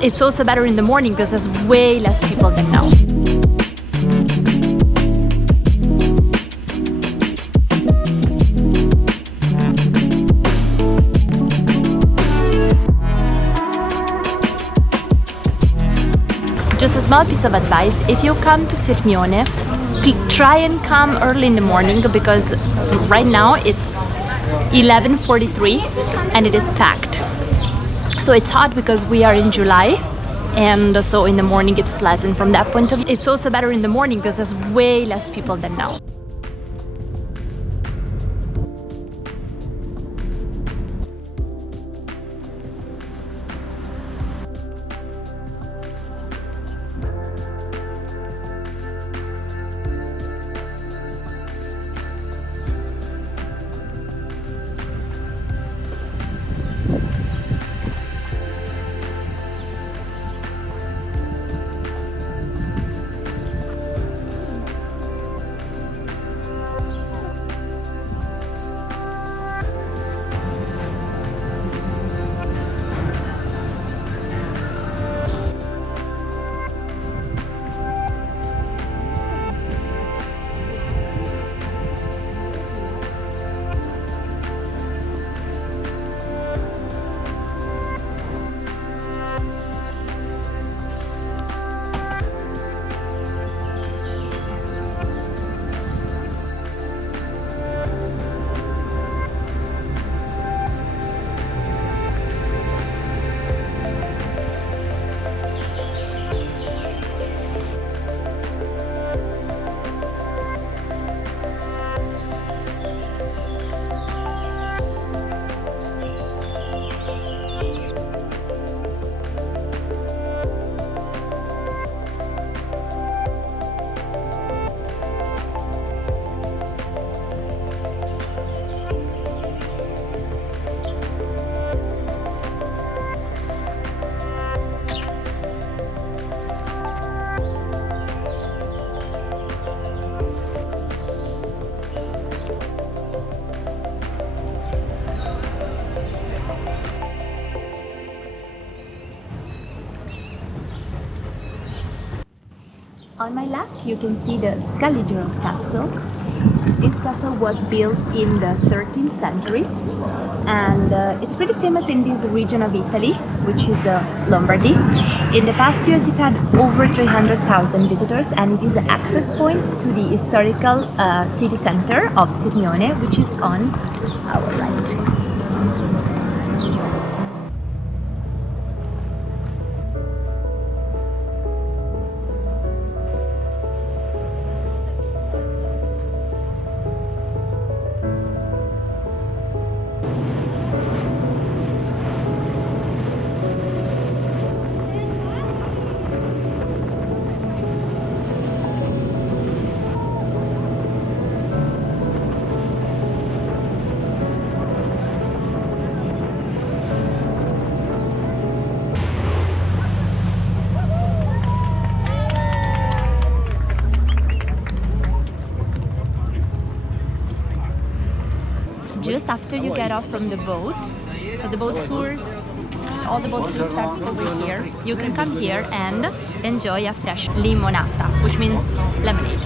It's also better in the morning because there's way less people than now. Just a small piece of advice, if you come to Sirmione, try and come early in the morning because right now it's 11:43 and it is packed. So it's hot because we are in July, and so in the morning it's pleasant from that point of view. It's also better in the morning because there's way less people than now. On my left you can see the Scaligero castle. This castle was built in the 13th century and it's pretty famous in this region of Italy, which is Lombardy. In the past years it had over 300,000 visitors and it is an access point to the historical city center of Sirmione, which is on our right. Just after you get off from the boat, so the boat tours, all the boat tours start over here. You can come here and enjoy a fresh limonata, which means lemonade.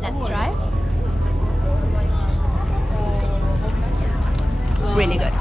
Let's try. Really good.